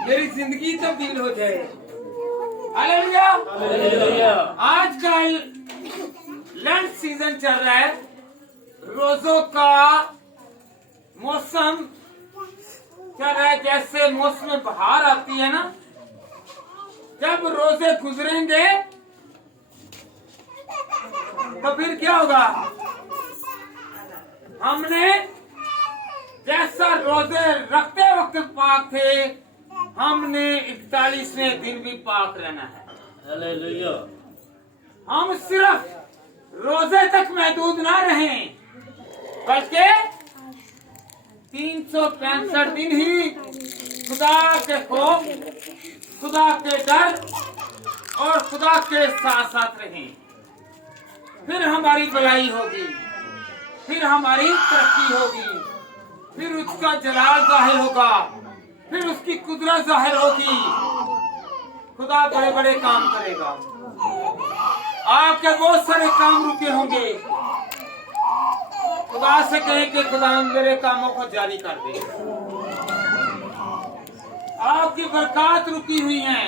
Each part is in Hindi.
मेरी जिंदगी तब्दील हो जाए। हालेलुया। आजकल लंच सीजन चल रहा है, रोजों का मौसम चल रहा है। जैसे मौसम बहार आती है ना, जब रोजे गुजरेंगे तो फिर क्या होगा? हमने जैसा रोजे रखते वक्त पाक थे, हमने 41वें दिन भी पाक रहना है। हालेलुया। हम सिर्फ रोजे तक महदूद ना रहें, बल्कि 365 दिन ही खुदा के खौफ, खुदा के डर और खुदा के साथ साथ रहें। फिर हमारी भलाई होगी, फिर हमारी तरक्की होगी, फिर उसका जलाल जाहिर होगा, फिर उसकी कुदरत जाहिर होगी। खुदा बड़े बड़े काम करेगा। आपके बहुत सारे काम रुके होंगे। खुदा से कहें कि खुदा मेरे कामों को जारी कर दे। आपकी बरकत रुकी हुई है,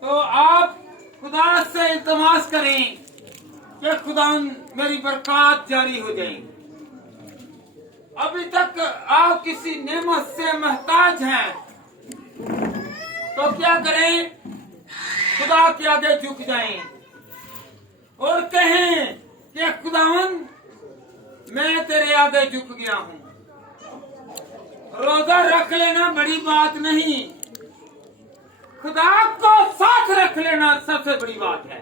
तो आप खुदा से इल्तमास करें कि खुदा मेरी बरकत जारी हो जाए। अभी तक आप किसी नेमत से मोहताज हैं, तो क्या करें? खुदा के आगे झुक जाएं और कहें कि खुदावन मैं तेरे आगे झुक गया हूँ। रोजा रख लेना बड़ी बात नहीं, खुदा को साथ रख लेना सबसे बड़ी बात है।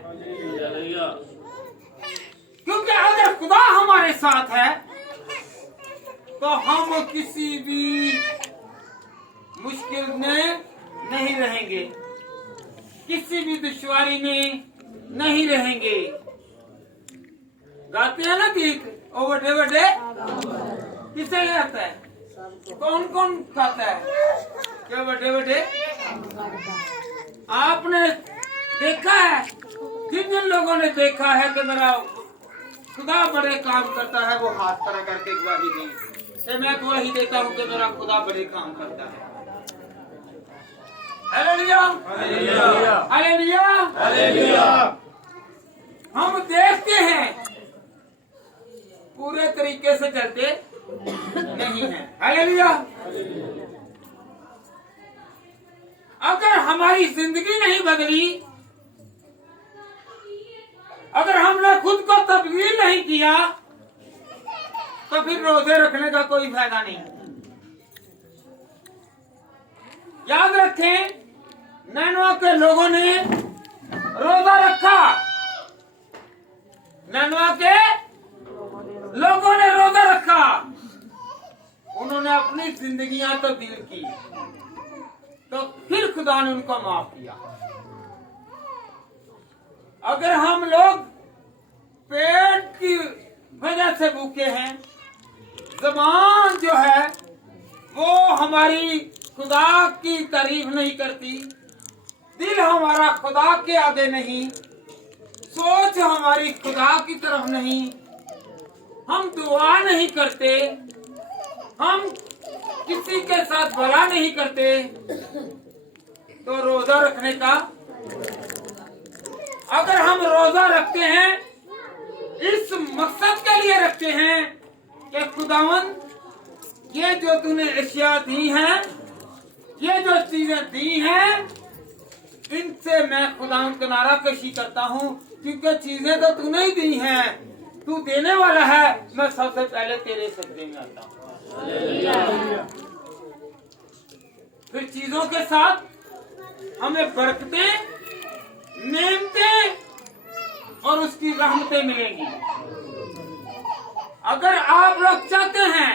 क्योंकि अगर खुदा हमारे साथ है तो हम किसी भी मुश्किल में नहीं रहेंगे, किसी भी दुश्वारी में नहीं रहेंगे। गाते हैं ना गीत, ओ बड़े बड़े किसे आता है? कौन कौन खाता है? क्या बड़े बड़े? आपने देखा है, जिन जिन लोगों ने देखा है कि मेरा खुदा बड़े काम करता है, वो हाथ खड़ा करके गवाही दें। मैं गवाही देता हूँ कि मेरा खुदा बड़े काम करता है। Hallelujah, hallelujah, hallelujah, hallelujah. हम देखते हैं, पूरे तरीके से चलते नहीं है। हालेलुया। अगर हमारी जिंदगी नहीं बदली, अगर हमने खुद को तब्दील नहीं किया, तो फिर रोजे रखने का कोई फायदा नहीं। याद रखें, नैनवा के लोगों ने रोजा रखा, नैनवा के लोगों ने रोजा रखा, उन्होंने अपनी जिंदगियां तब्दील की, तो फिर खुदा ने उनको माफ किया। अगर हम लोग पेट की वजह से भूखे हैं, ज़बान जो है वो हमारी खुदा की तारीफ नहीं करती, दिल हमारा खुदा के आगे नहीं, सोच हमारी खुदा की तरफ नहीं, हम दुआ नहीं करते, हम किसी के साथ भला नहीं करते, तो रोजा रखने का, अगर हम रोजा रखते हैं इस मकसद के लिए रखते हैं कि खुदावन ये जो तूने अशिया दी हैं, ये जो चीजें दी हैं, इनसे मैं खुदावन को नाराकशी करता हूँ, क्योंकि चीजें तो तूने ही दी हैं, तू देने वाला है। मैं सबसे पहले तेरे सजदे में आता हूँ। फिर चीजों के साथ हमें बरकतें, नेमतें और उसकी रहमतें मिलेंगी। अगर आप लोग चाहते हैं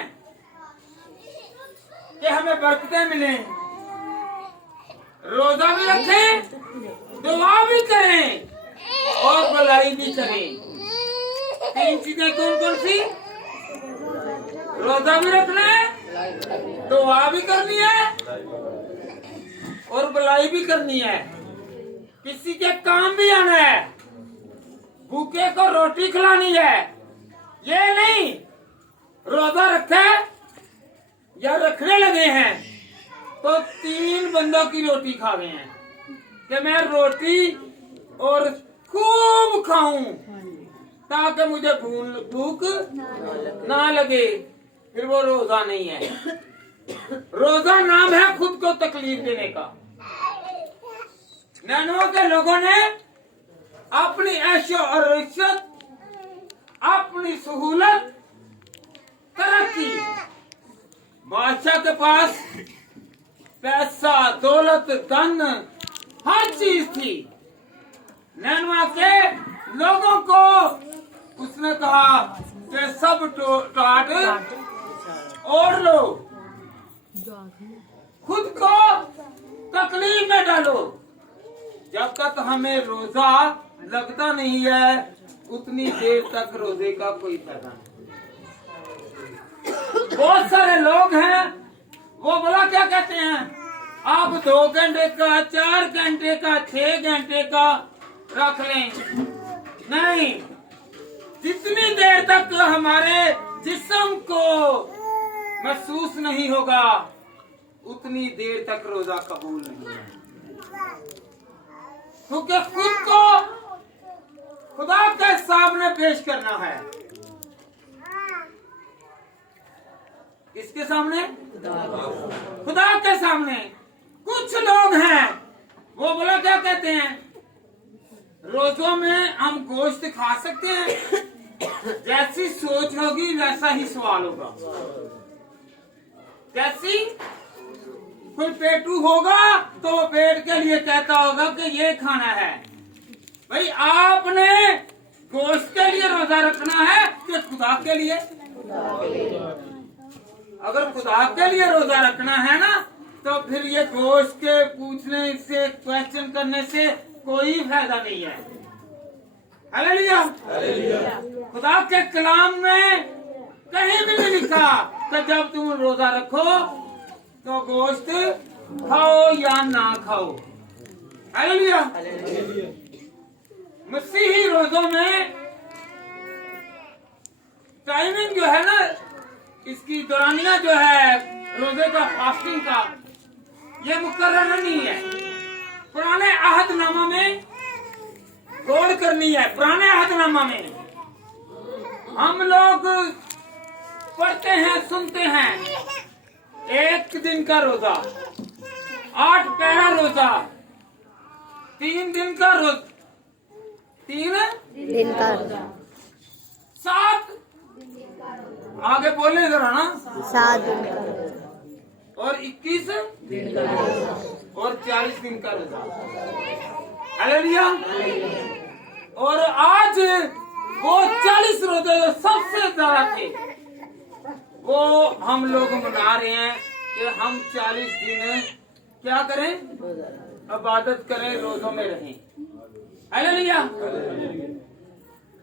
कि हमें बरकतें मिलें, रोजा भी रखें, दुआ भी करें और भलाई भी करें। 3 चीजें कौन कौन सी? रोजा भी रखना है, दुआ भी करनी है और भलाई भी करनी है। किसी के काम भी आना है, भूखे को रोटी खिलानी है। ये नहीं रोजा रखा या रखने लगे हैं तो 3 बंदों की रोटी खा गए हैं कि मैं रोटी और खूब खाऊं ताकि मुझे भूख ना लगे, फिर वो रोजा नहीं है। रोजा नाम है खुद को तकलीफ देने का। नैनवा के लोगों ने अपनी ऐशो और इज्जत, अपनी सहूलत तरक्की, बादशाह के पास पैसा, दौलत, धन, हर चीज थी। नैनवा के लोगों को उसने कहा कि सब टाट ओढ़ लो, खुद को तकलीफ में डालो। जब तक हमें रोजा लगता नहीं है उतनी देर तक रोजे का कोई फायदा नहीं। बहुत सारे लोग हैं वो बोला क्या कहते हैं, आप 2 घंटे का, 4 घंटे का, 6 घंटे का रख लें। नहीं, जितनी देर तक हमारे जिस्म को महसूस नहीं होगा उतनी देर तक रोजा कबूल नहीं है। क्योंकि खुद को खुदा के सामने पेश करना है। किसके सामने? खुदा के सामने। कुछ लोग हैं वो बोला क्या कहते हैं, रोजों में हम गोश्त खा सकते हैं, जैसी सोच होगी वैसा ही सवाल होगा। कैसी? कोई पेटू होगा तो वो पेट के लिए कहता होगा कि ये खाना है। भाई आपने गोश्त के लिए रोजा रखना है कि खुदा के लिए? अगर खुदा के लिए रोजा रखना है ना तो फिर ये गोश्त के पूछने से, क्वेश्चन करने से कोई फायदा नहीं है। हालेलुया। खुदा के कलाम में कहीं भी नहीं लिखा कि जब तुम रोजा रखो तो गोश्त खाओ या ना खाओ। हालेलुया। मसीही रोजों में टाइमिंग जो है ना, इसकी दौरानिया जो है रोजे का, फास्टिंग का, ये मुकर्रर नहीं है। पुराने अहदनामा में गौर करनी है। पुराने अहदनामा में हम लोग पढ़ते हैं, सुनते हैं, 1 दिन का रोजा, 8 पहरा रोजा, 3 दिन का रोजा, 3 दिन का रोजा, 7 आगे बोले जरा ना, 7 दिन का रोजा और 21 दिन का रोजा और 40 दिन का रोजा। हालेलुया। और आज वो 40 रोजे जो सबसे ज्यादा थे वो हम लोग मना रहे हैं कि हम 40 दिन क्या करें, इबादत करें, रोजों में रहें। हालेलुया।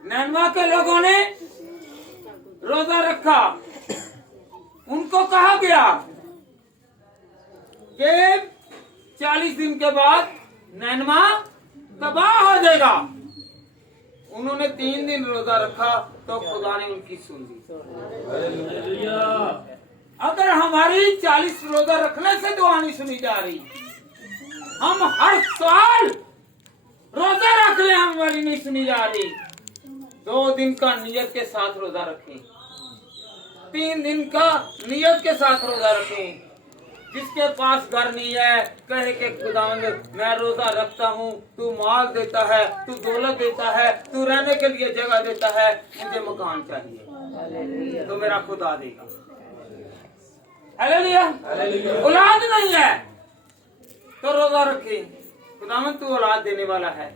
नैनवा के लोगों ने रोजा रखा, उनको कहा गया कि 40 दिन के बाद नैनवा तबाह हो जाएगा। उन्होंने 3 दिन रोजा रखा तो खुदा ने उनकी सुन ली। अगर हमारी 40 रोजा रखने से दुआ नहीं सुनी जा रही, हम हर साल रोजा रख ले, हमारी नहीं सुनी जा रही। 2 दिन का नियत के साथ रोजा रखें, 3 दिन का नियत के साथ रोजा रखें। जिसके पास घर नहीं है कहे के खुदावंद मैं रोजा रखता हूँ, तू माल देता है, तू दौलत देता है, तू रहने के लिए जगह देता है, मुझे मकान चाहिए तो मेरा खुदा देगा। हालेलुया। औलाद नहीं है तो रोजा रखे, खुदावंद तू औलाद देने वाला है।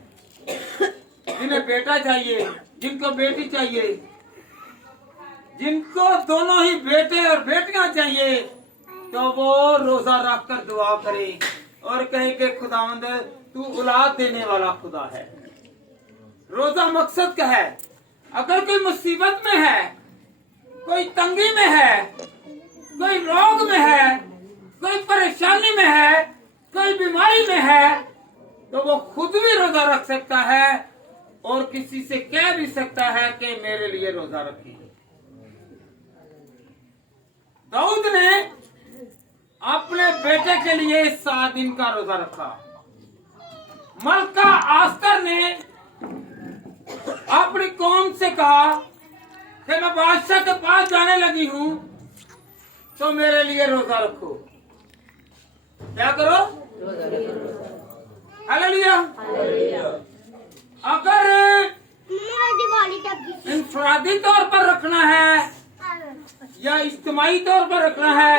जिन्हें बेटा चाहिए, जिनको बेटी चाहिए, जिनको दोनों ही बेटे और बेटियां चाहिए, तो वो रोजा रख कर दुआ करे और कहे कि खुदावंद तू औलाद देने वाला खुदा है। रोजा मकसद क्या है? अगर कोई मुसीबत में है, कोई तंगी में है, कोई रोग में है, कोई परेशानी में है, कोई बीमारी में है, तो वो खुद भी रोजा रख सकता है और किसी से कह भी सकता है कि मेरे लिए रोजा रखिए। दाऊद ने अपने बेटे के लिए 7 दिन का रोजा रखा। मलका आस्तर ने अपनी कौम से कहा कि मैं बादशाह के पास जाने लगी हूं, तो मेरे लिए रोजा रखो। क्या करो? हालेलुया। अगर इंफरादी तौर पर रखना है या इज्तिमाई तौर पर रखना है,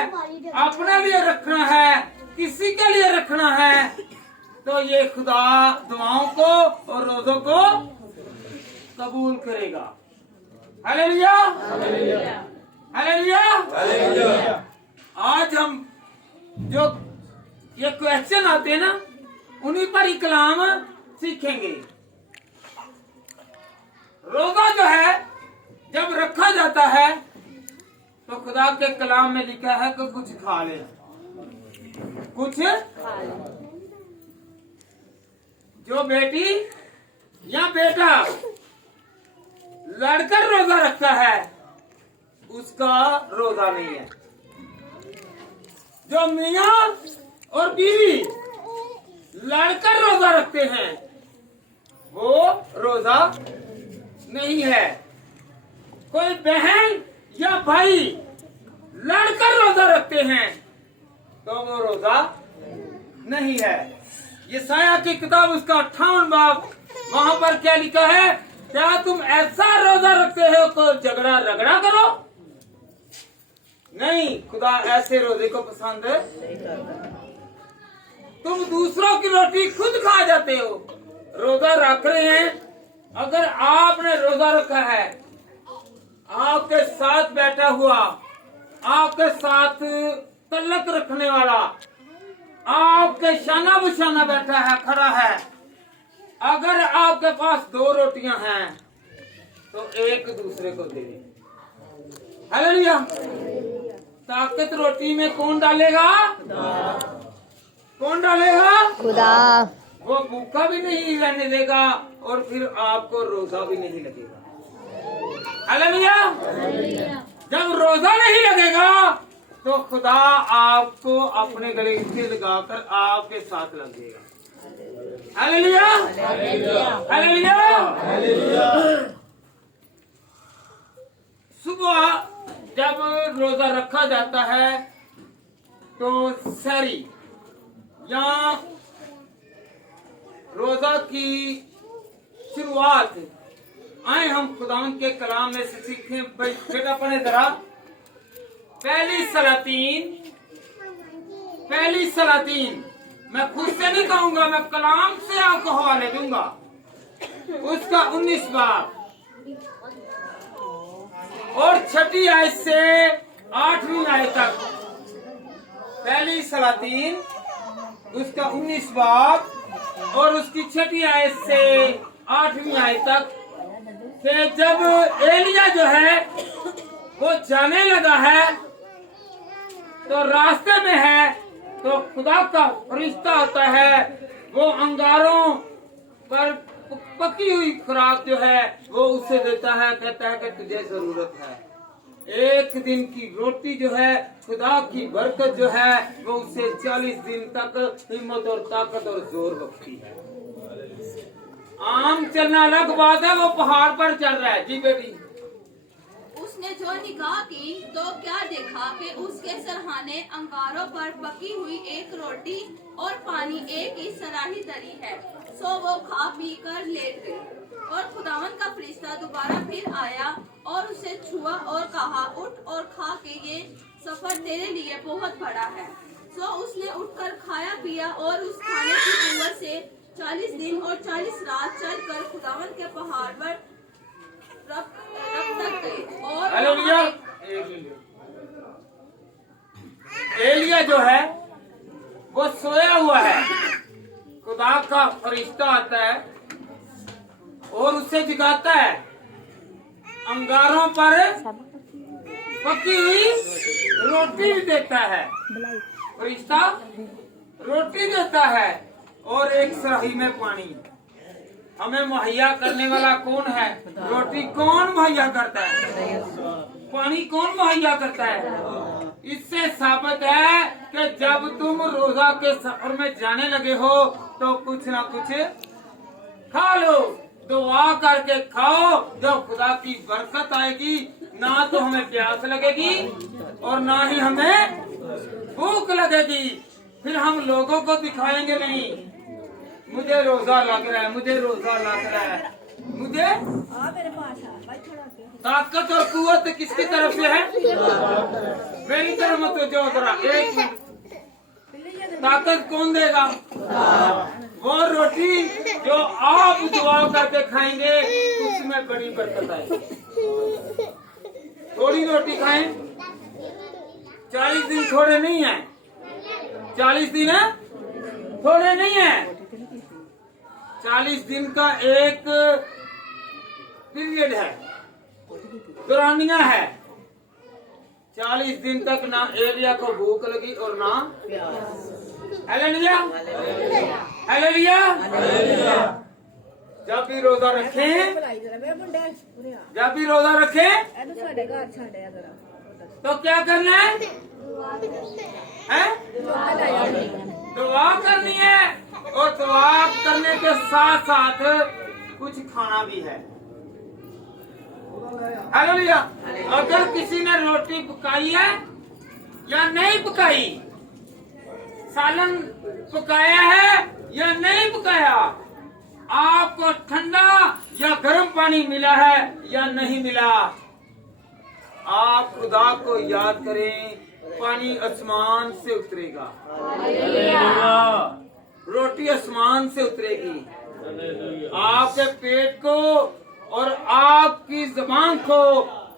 अपने लिए रखना है, किसी के लिए रखना है, तो ये खुदा दुआओं को और रोजों को कबूल करेगा। Hallelujah, hallelujah. आज हम जो ये क्वेश्चन आते हैं ना, उन्हीं पर ही कलाम सीखेंगे। रोजा जो है जब रखा जाता है तो खुदा के कलाम में लिखा है कि कुछ खा ले, कुछ खा ले। जो बेटी या बेटा लड़कर रोजा रखता है उसका रोजा नहीं है। जो मियाँ और बीवी लड़कर रोजा रखते हैं वो रोजा नहीं है। कोई बहन या भाई लड़कर रोजा रखते हैं तो वो रोजा नहीं है। यशायाह की किताब उसका 58 बाब, वहां पर क्या लिखा है? क्या तुम ऐसा रोजा रखते हो तो झगड़ा रगड़ा करो? नहीं, खुदा ऐसे रोजे को पसंद नहीं करता। तुम दूसरों की रोटी खुद खा जाते हो, रोजा रख रहे हैं। अगर आपने रोजा रखा है, आपके साथ बैठा हुआ, आपके साथ तल्लक रखने वाला, आपके शाना बुशाना बैठा है, खड़ा है, अगर आपके पास 2 रोटियां हैं तो एक दूसरे को दे दें। हालेलुया। ताकत रोटी में कौन डालेगा? कौन डालेगा? खुदा। वो भूखा भी नहीं रहने देगा और फिर आपको रोजा भी नहीं लगेगा। हालेलुया। जब रोजा नहीं लगेगा तो खुदा आपको अपने गले से लगाकर आपके साथ लगेगा। Hallelujah, hallelujah. सुबह जब रोजा रखा जाता है तो सहरी या रोजा की शुरुआत आए हम खुदावन के कलाम में से सीखें। बेटा पढ़े जरा, पहली सलातीन। मैं खुद से नहीं कहूंगा, मैं कलाम से आपको हवाले दूंगा। उसका 19 बाब और 6ठी आयत से 8वीं आयत तक। पहली सलातीन उसका 19 बाब और उसकी 6ठी आयत से 8वीं आयत तक। कि जब एलिया जो है वो जाने लगा है तो रास्ते में है तो खुदा का फरिश्ता आता है, वो अंगारों पर पकी हुई खुराक जो है वो उसे देता है। कहता है कि तुझे जरूरत है। एक दिन की रोटी जो है, खुदा की बरकत जो है वो उसे 40 दिन तक हिम्मत और ताकत और जोर बख्शती है। आम चलना अलग बात है, वो पहाड़ पर चल रहा है। जी बेटी। उसने जो निगाह की तो क्या देखा कि उसके सरहाने अंगारों पर पकी हुई एक रोटी और पानी एक ही सराही दरी है। सो वो खा पी कर लेट गई। और खुदावन का फरिश्ता दोबारा फिर आया और उसे छुआ और कहा, उठ और खा के ये सफर तेरे लिए बहुत बड़ा है। सो उसने उठकर खाया पिया और उस खाने की कुव्वत से 40 दिन और 40 रात चलकर खुदावन के पहाड़ पर रब तक गए। और एलिया जो है वो सोया हुआ है। खुदा का फरिश्ता आता है और उसे जगाता है। अंगारों पर पकी हुई रोटी भी देता है। फरिश्ता रोटी देता है और एक सराही में पानी। हमें मुहैया करने वाला कौन है? रोटी कौन मुहैया करता है? पानी कौन मुहैया करता है? इससे साबित है कि जब तुम रोजा के सफर में जाने लगे हो तो कुछ ना कुछ खा लो, दुआ करके खाओ, जो खुदा की बरकत आएगी। ना तो हमें प्यास लगेगी और ना ही हमें भूख लगेगी। फिर हम लोगों को दिखाएंगे नहीं, मुझे रोजा लग रहा है, मुझे रोजा लग रहा है। मुझे ताकत और कुव्वत किसकी तरफ से है? मेरी तरफ मत जो जरा एक मिनट। ताकत कौन देगा? वो रोटी जो आप दुआ करके खाएंगे उसमें बड़ी बरकत आएगी। थोड़ी रोटी खाएं, 40 दिन थोड़े नहीं है, 40 दिन है थोड़े नहीं है। 40 दिन का एक पीरियड है, दौरानिया है। 40 दिन तक ना एलिया को भूख लगी और ना हालेलुया, हालेलुया। जब भी रोजा रखें, जब भी रोजा रखें तो क्या करना है? दुआ करनी है, और दुआ करने के साथ साथ कुछ खाना भी है। हालेलुया। अगर किसी ने रोटी पकाई है या नहीं पकाई, सालन पकाया है या नहीं पकाया, आपको ठंडा या गर्म पानी मिला है या नहीं मिला, आप खुदा को याद करें, पानी आसमान से उतरेगा, रोटी आसमान से उतरेगी, आपके पेट को और आपकी ज़बान को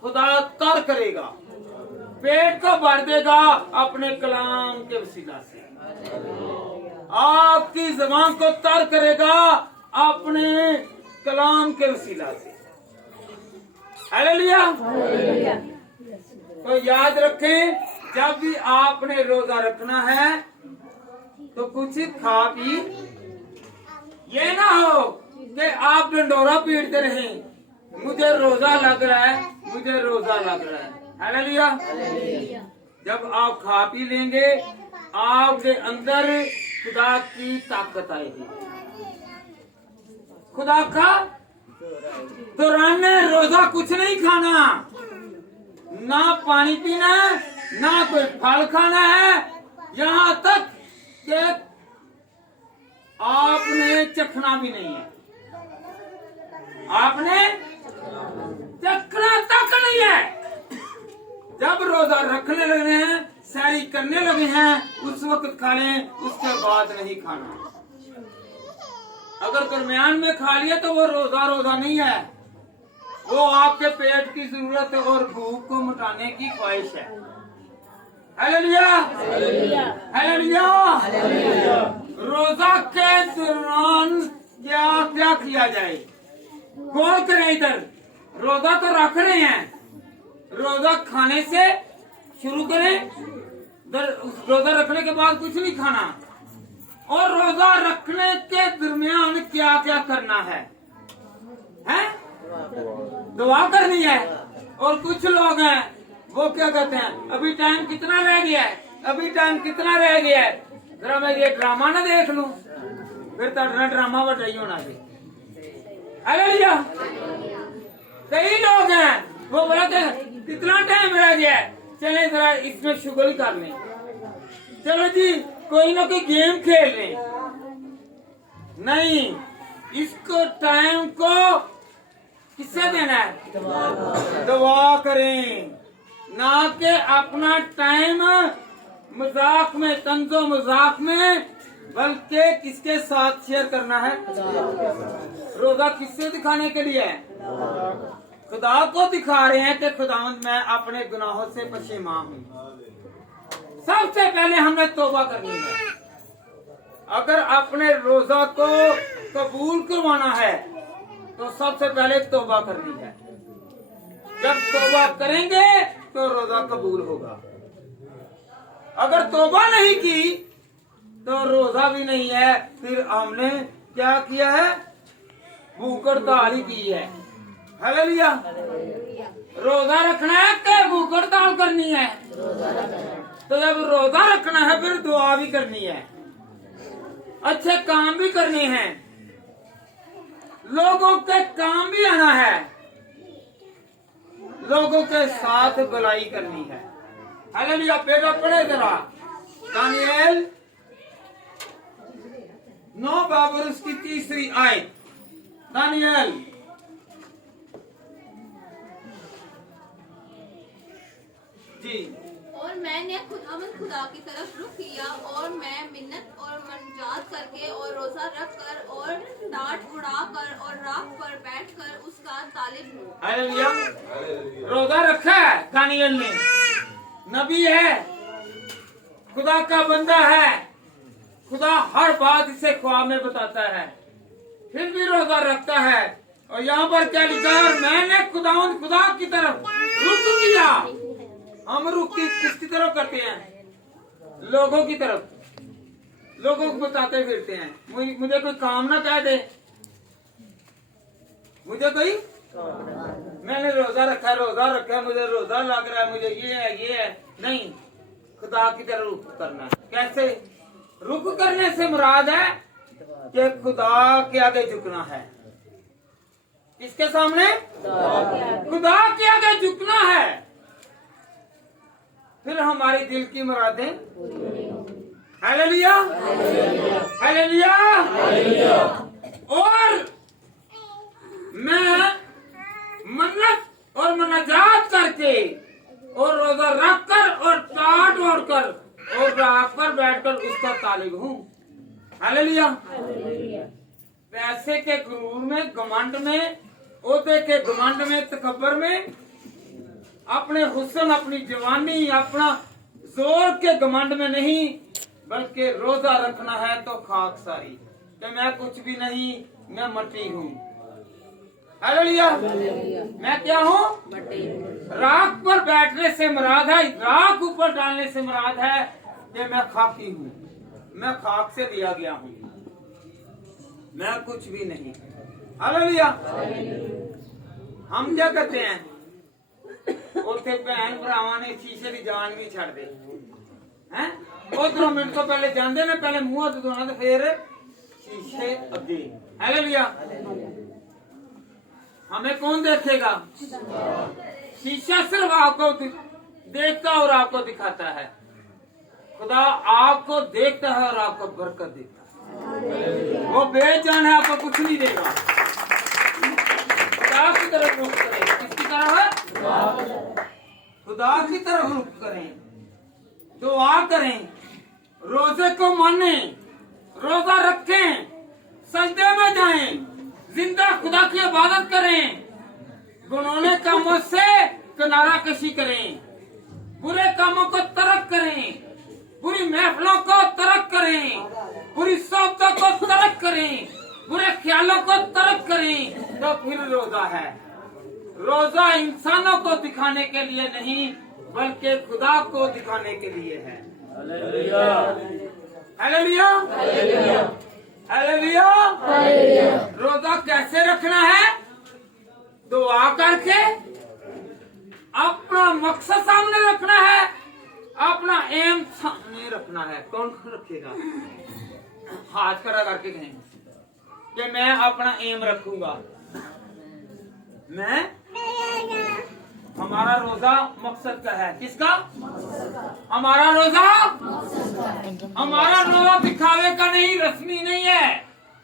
खुदा तर करेगा, पेट को भर देगा अपने कलाम के वसीला से, आपकी ज़बान को तर करेगा अपने कलाम के वसीला से। हालेलुया। तो याद रखें, जब भी आपने रोजा रखना है तो कुछ खा पी, ये ना हो कि आप डंडोरा पीटते रहें, मुझे रोजा लग रहा है, मुझे रोजा लग रहा है। हालेलुया। जब आप खा पी लेंगे, आपके अंदर खुदा की ताकत आएगी। खुदा का दौरान रोजा कुछ नहीं खाना, ना पानी पीना है, ना कोई फल खाना है, यहाँ तक कि आपने चखना भी नहीं है, आपने चखना तक नहीं है। जब रोजा रखने लगे हैं, सैरी करने लगे हैं, उस वक्त खा लें, उसके बाद नहीं खाना। अगर दरमियान में खा लिया तो वो रोजा नहीं है, वो आपके पेट की जरूरत और भूख को मिटाने की ख्वाहिश है। Hallelujah, hallelujah. रोजा के दौरान क्या क्या किया जाए? गौर करें इधर, रोजा तो रख रहे हैं, रोजा खाने से शुरू करें, रोजा रखने के बाद कुछ नहीं खाना, और रोजा रखने के दरमियान क्या क्या करना है? दुआ करनी है। और कुछ लोग हैं वो क्या कहते हैं, अभी टाइम कितना रह गया है, अभी टाइम कितना रह गया है, जरा मैं ये ड्रामा ना देख लूं, फिर तो ड्रामा बताइए होना भी। हालेलुया। कई लोग हैं वो बोलते हैं कितना टाइम रह गया है, चले जरा इसमें शुगल कर लें, चलो जी कोई ना कोई गेम खेल लें। नहीं, इसको टाइम को किससे देना है? दुआ करें, ना कि अपना टाइम मजाक में, तंजो मजाक में, बल्कि किसके साथ शेयर करना है? रोजा किससे दिखाने के लिए है? खुदा को दिखा रहे हैं कि खुदावंद मैं अपने गुनाहों से पशेमान हूँ। सबसे पहले हमें तौबा करनी है। अगर अपने रोजा को कबूल करवाना है तो सबसे पहले तौबा करनी है। जब तौबा करेंगे तो रोजा कबूल होगा। अगर तौबा नहीं की तो रोजा भी नहीं है, फिर हमने क्या किया है? भूख हड़ताल ही की है। हालेलुया। रोजा रखना है कि भूख हड़ताल करनी है? तो जब रोजा रखना है फिर दुआ भी करनी है, अच्छे काम भी करने हैं, लोगों के काम भी आना है, लोगों के साथ भलाई करनी है। हालेलुया। बेटा पढ़े जरा दानिएल 9 बाब और उसकी 3री आयत। दानिएल जी। और मैंने खुदा की तरफ रुख किया और मैं मिन्नत और मनजात करके और रोजा रख कर और टाट उड़ा कर और राख पर बैठ कर उसका तालिब हूँ। हालेलुया। रोजा रखा है दानिएल ने, नबी है, खुदा का बंदा है, खुदा हर बात इसे ख्वाब में बताता है, फिर भी रोजा रखता है। और यहाँ पर क्या लिखा है? मैंने खुदा की तरफ रुख किया। हम रुख किसकी तरफ करते हैं? लोगों की तरफ, लोगों को बताते फिरते हैं। मुझे कोई काम ना कह दे, मुझे कोई मैंने रोजा रखा, मुझे रोजा लग रहा है, मुझे ये है नहीं, खुदा की तरफ रुख करना है। कैसे? रुख करने से मुराद है कि खुदा के आगे झुकना है। किसके सामने? खुदा के आगे झुकना है, फिर हमारी दिल की मुरादें। Hallelujah, hallelujah. और मैं मन्नत और मनाजात करके और रोजा रख कर और टाट ओढ़ कर और राख पर बैठकर उसका तालिब हूँ। हालेलुया। पैसे के गुरूर में, घमंड में, ओहदे के घमंड में, तकब्बर में, अपने हुस्न, अपनी जवानी, अपना जोर के घमंड में नहीं, बल्कि रोजा रखना है तो खाकसारी कि मैं कुछ भी नहीं, मैं मट्टी हूँ। हालेलुया। मैं क्या हूँ? राख पर बैठने से मुराद है, राख ऊपर डालने से मुराद है कि मैं खाकी हूँ, मैं खाक से दिया गया हूँ, मैं कुछ भी नहीं। हालेलुया। हम क्या करते हैं? ਉੱਥੇ ਭੈਣ ਭਰਾਵਾਂ ਨੇ ਸ਼ੀਸ਼ੇ ਦੀ ਜਾਨ ਵੀ ਛੱਡ ਦੇ हैं? उधरों मिनट तो पहले जाते ने, पहले मुंह हथ धोना तो फिर शीशे अगे। हालेलुया। हमें कौन देखेगा? शीशा सिर्फ आपको देखता और आपको दिखाता है, खुदा आपको देखता है और आपको बरकत देता है। वो बेजान है, आपको कुछ नहीं देगा। खुदा की तरफ रुख करें। किसकी तरफ है? खुदा की तरफ रुख करें, दुआ करें, रोजे को माने, रोजा रखें, सजदे में जाएं, जिंदा खुदा की इबादत करें, गुनाहों कामों से किनारा कशी करें, बुरे कामों को तर्क करें, बुरी महफिलों को तर्क करें, बुरी सोबतों को तर्क करें, बुरे ख्यालों को तर्क करें, तो फिर रोजा है। रोजा इंसानों को दिखाने के लिए नहीं, बल्कि खुदा को दिखाने के लिए है। Hallelujah, hallelujah, hallelujah. रोजा कैसे रखना है? दुआ करके, अपना मकसद सामने रखना है, अपना एम सामने रखना है। कौन रखेगा? हाथ खड़ा करके कहें कि मैं अपना एम रखूंगा। मैं, हमारा रोजा मकसद का है। किसका? हमारा रोजा दिखावे का नहीं, रस्मी नहीं